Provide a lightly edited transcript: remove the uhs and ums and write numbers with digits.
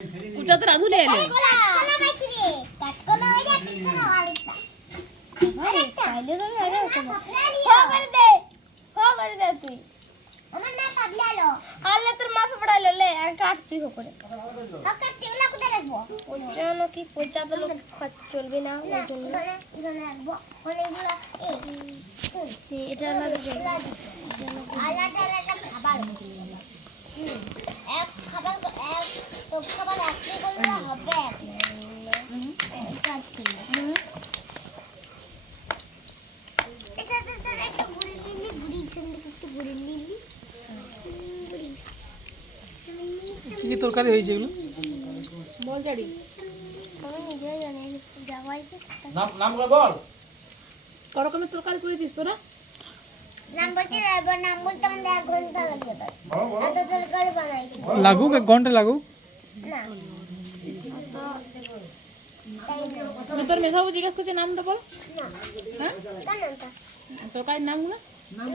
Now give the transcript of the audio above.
ওটা তো রাধুলে এলে কাঁচকলা পাইছি রে কাঁচকলা হয়ে যা কাঁচকলা আরেকটা ভাই তাইলে তো আরে হতো না ফো করে দে তুই আমার না কাটলালো হালে তোর মাথা পড়াইলো লে আর কাট তুই হো করে কাকা চিংলা কোথায় রাখবো ওর জন্য কি পয়সা তো লোক চলবে না ওই জন্য এখানে রাখবো অনেকগুলো এই এটা আলাদা জায়গা আলাদা আলাদা খাবার এক খাবার এক তো খাবার একই করলে হবে একটা গুড়ি লিলি গুড়ি এখানে একটু গুড়ি লিলি কি তরকারি হয়েছে এগুলো মলজাড়ি আমি নিজেই জানি যাওয়াইতে নামগুলো বল কত রকমের তরকারি করেছিস তোরা নাম বলতে নাম বলতে আমাদের 1 ঘন্টা লাগে এত তরকারি বানাইছি লাগুক 1 ঘন্টা লাগুক না তুই তোর মেসাবু জিজ্ঞেস করছে নামটা বল না হ্যাঁ নামটা তরকারির নামগুলো নাম